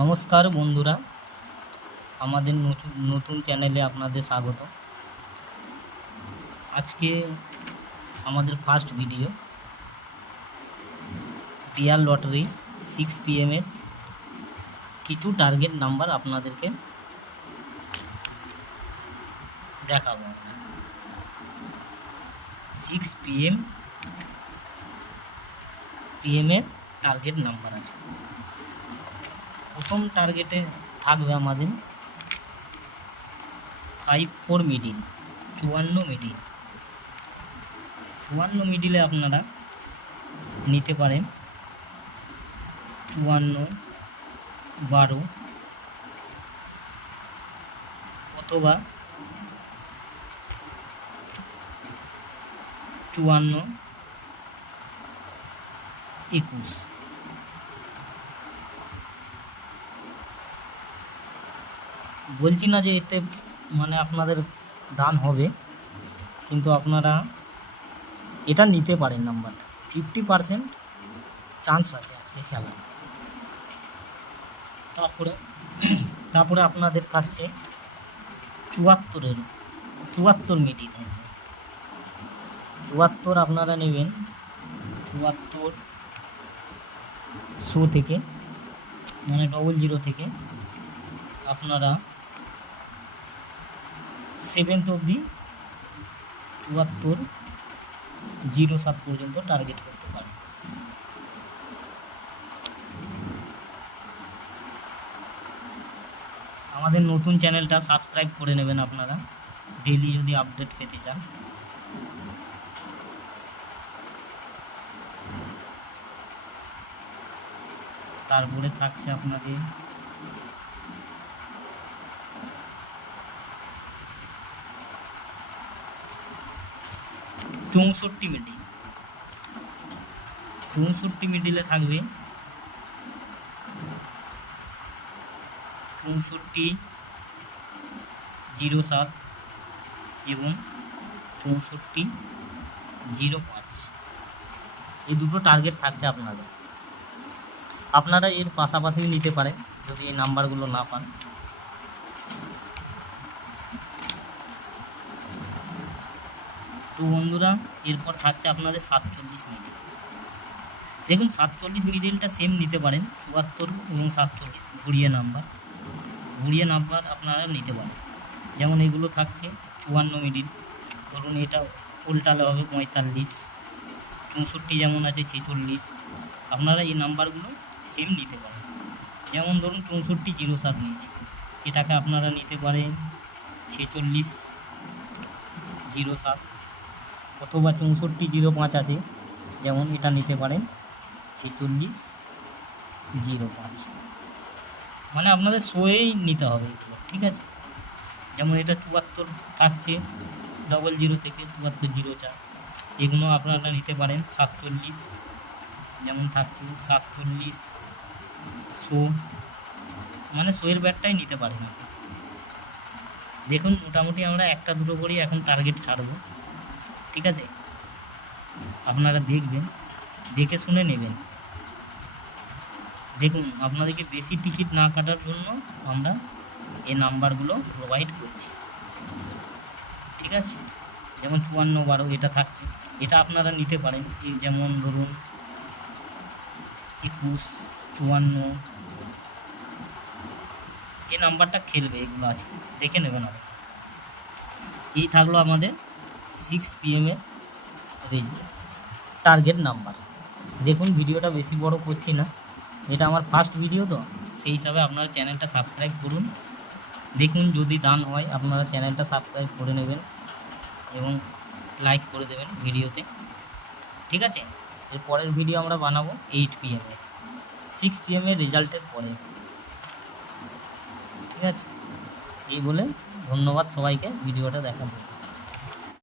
নমস্কার বন্ধুরা, আমাদের নতুন চ্যানেলে আপনাদের স্বাগত। আজকে আমাদের first video dear lottery 6 PM এর কিছু টার্গেট নাম্বার আপনাদেরকে দেখাবো। 6 PM এর টার্গেট নাম্বার আছে। প্রথম টার্গেটে থাকবে আমাদের 54 মিডিল, 54 মিডিল। 54 মিডিলে আপনারা নিতে পারেন 54, 12 অথবা 54, 21। বলছি না যে এতে মানে আপনাদের দান হবে, কিন্তু আপনারা এটা নিতে পারেন। নাম্বারটা 50% চান্স আছে আজকে খেলা। তারপরে আপনাদের থাকছে 74 মিডিল। 74 আপনারা নেবেন 74 থেকে, মানে 00 থেকে আপনারা 7th অবধি 7407 পর্যন্ত টার্গেট করতে পারেন। আমাদের নতুন চ্যানেলটা সাবস্ক্রাইব করে নেবেন আপনারা, ডেইলি যদি আপডেট পেতে চান। তারপরে থাকছে আপনাদের 64 মিডিল। 64 মিডিলে থাকবে 6407 এবং 6405। এই দুটো টার্গেট থাকছে আপনাদের। আপনারা এর পাশাপাশি নিতে পারেন যদি এই নাম্বারগুলো না পান। তো বন্ধুরা, এরপর থাকছে আপনাদের 47 মিডিল। দেখুন 47 মিডিলটা সেম নিতে পারেন, 74 এবং 47 ঘুরিয়ে নাম্বার আপনারা নিতে পারেন। যেমন এগুলো থাকছে 54 মিডিল, ধরুন এটা উল্টালে হবে 45। 64 যেমন আছে 46। আপনারা এই নাম্বারগুলো সেম নিতে পারেন। যেমন ধরুন 6407 নিয়েছি, এটাকে আপনারা নিতে পারেন 4607, অথবা 6405 আছে, যেমন এটা নিতে পারেন 4605। মানে আপনাদের শোয়েই নিতে হবে এগুলো, ঠিক আছে। যেমন এটা 74 থাকছে 00 থেকে 7404, এগুলো আপনারা নিতে পারেন 47, যেমন থাকছে 47 শো, মানে শোয়ের ব্যাটটাই নিতে পারেন আপনি। দেখুন মোটামুটি আমরা একটা দুটো করেই এখন টার্গেট ছাড়বো, ঠিক আছে। আপনারা দেখবেন, দেখে শুনে নেবেন। দেখুন আপনাদেরকে বেশি টিকিট না কাটার জন্য আমরা এই নাম্বারগুলো প্রোভাইড করছি, ঠিক আছে। যেমন 5412 এটা থাকছে, এটা আপনারা নিতে পারেন। যেমন ধরুন 21, 54 এই নাম্বারটা খেলবে, এগুলো আছে, দেখে নেবেন আবার। এই থাকলো আমাদের 6 PM এর টার্গেট নাম্বার। দেখুন ভিডিওটা বেশি বড় করছি না, এটা আমার ফার্স্ট ভিডিও, তো সেই হিসাবে আপনারা চ্যানেলটা সাবস্ক্রাইব করুন। দেখুন যদি দান হয় আপনারা চ্যানেলটা সাবস্ক্রাইব করে নেবেন এবং লাইক করে দেবেন ভিডিওতে, ঠিক আছে। এর পরের ভিডিও আমরা বানাবো 8 PM এ, 6 PM এর রেজাল্টের পরে, ঠিক আছে। এই বলে ধন্যবাদ সবাইকে ভিডিওটা দেখার জন্য।